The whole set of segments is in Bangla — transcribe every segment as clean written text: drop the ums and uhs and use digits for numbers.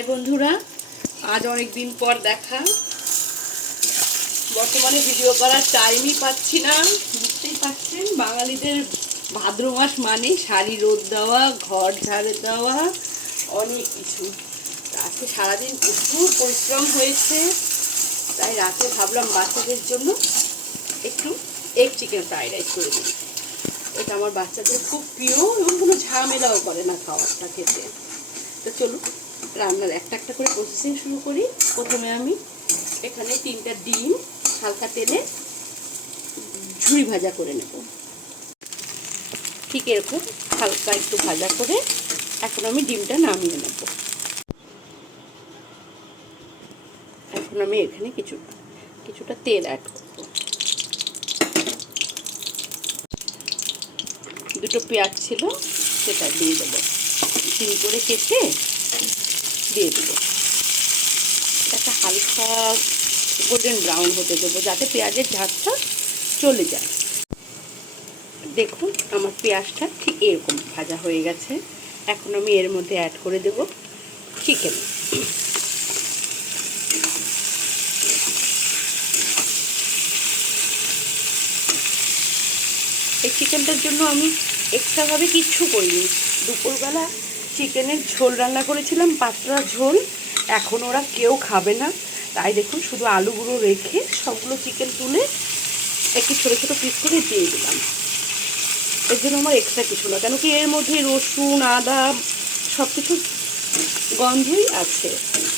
হাই বন্ধুরা, আজ অনেক দিন পর দেখা। বর্তমানে ভিডিও করার টাইমই পাচ্ছি না। বুঝতেই পারছেন, বাঙালিদের ভাদ্র মাস মানে শাড়ি রোদ দেওয়া, ঘর ঝাড়ে দেওয়া, অনেক কিছু। আজকে সারাদিন প্রচুর পরিশ্রম হয়েছে, তাই রাতে ভাবলাম বাচ্চাদের জন্য একটু এগ চিকেন ফ্রাইড রাইস করে দিই। এটা আমার বাচ্চাদের খুব প্রিয় এবং কোনো ঝামেলাও করে না খাওয়ারটা খেতে। তো চলুন রান্নার একটা একটা করে প্রসেসিং শুরু করি। প্রথমে আমি এখানে 3টা ডিম হালকা তেলে ঝুরি ভাজা করে নেব। ঠিক এরকম হালকা একটু ভাজা করে এখন আমি ডিমটা নামিয়ে নেব। এখন আমি এখানে কিছুটা তেল অ্যাড করব। দুটো পেঁয়াজ ছিল, সেটা দিয়ে দেবো, চিনি করে কেটে দিয়ে দেবো। একটা হালকা গোল্ডেন ব্রাউন হতে দেবো, যাতে পেঁয়াজের ঝাঁজটা চলে যায়। দেখুন আমার পেঁয়াজটা ঠিক এরকম ভাজা হয়ে গেছে। এখন আমি এর মধ্যে অ্যাড করে দেব চিকেন। এই চিকেনটার জন্য আমি এক্সট্রাভাবে কিচ্ছু করিনি। দুপুরবেলা চিকেনের ঝোল রান্না করেছিলাম, পাতলা ঝোল। এখন ওরা কেউ খাবে না, তাই দেখুন শুধু আলুগুলো রেখে সবগুলো চিকেন তুলে একটু ছোটো ছোটো পিস করে দিয়ে দিলাম। এর জন্য আমার এক্সট্রা কিছু না, কেন কি এর মধ্যে রসুন আদা সব কিছু গন্ধই আছে।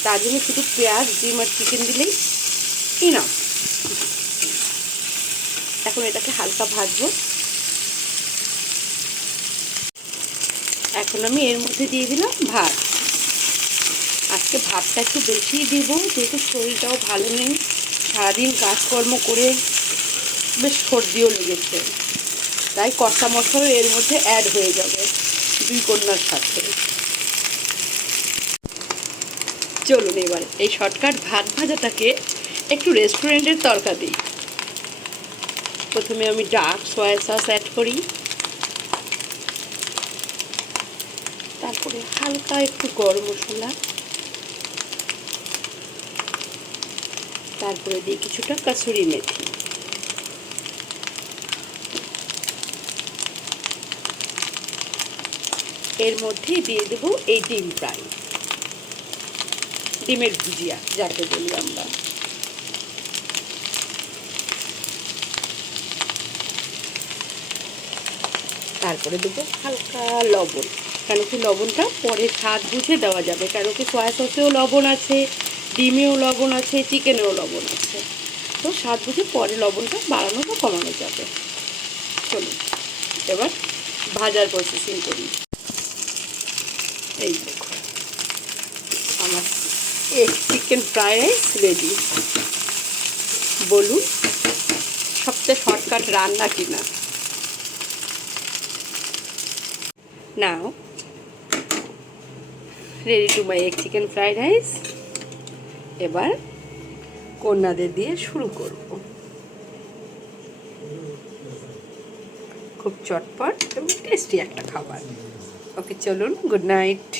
তার জন্য শুধু পেঁয়াজ ডিম আর চিকেন দিলেই ইনাফ। এখন এটাকে হালকা ভাজবো। এখন আমি এর মধ্যে দিয়ে দিলাম ভাত। আজকে ভাতটা একটু বেশিই দিব, যেহেতু শরীরটাও ভালো নেই, সারাদিন কাজকর্ম করে বেশ সর্দিও লেগেছে, তাই কষা মশলাও এর মধ্যে অ্যাড হয়ে যাবে দুই কন্যার সাথে। চলুন এবার এই শর্টকাট ভাত ভাজাটাকে একটু রেস্টুরেন্টের তরকা দিই। প্রথমে আমি ডার্ক সয়া সস অ্যাড করি, তারপরে হালকা একটু গরম মশলা, তারপরে দিই কিছুটা কাসুরি মেথি, এর মধ্যে দিয়ে দেবো এই ডিম ফ্রাই, ডিমের ভুজিয়া যাকে বলি আমরা। তারপরে দেবো হালকা লবণ, কেন কি লবণটা পরে স্বাদ বুঝে দেওয়া যাবে, কেন কি সয়া সসেও লবণ আছে, ডিমেও লবণ আছে, চিকেনেও লবণ আছে। তো স্বাদ বুঝে পরে লবণটা বাড়ানো বা কমানো যাবে। চলুন এবার ভাজার প্রসেসিং করি। এই দেখো আমার egg chicken fried rice ready. বলুন সবচেয়ে শর্টকাট রান্না কিনা? Now ready to my egg chicken fried rice. এবার কন্যাদের দিয়ে শুরু করব। খুব চটপট এবং টেস্টি একটা খাবার। ওকে চলুন, গুড নাইট।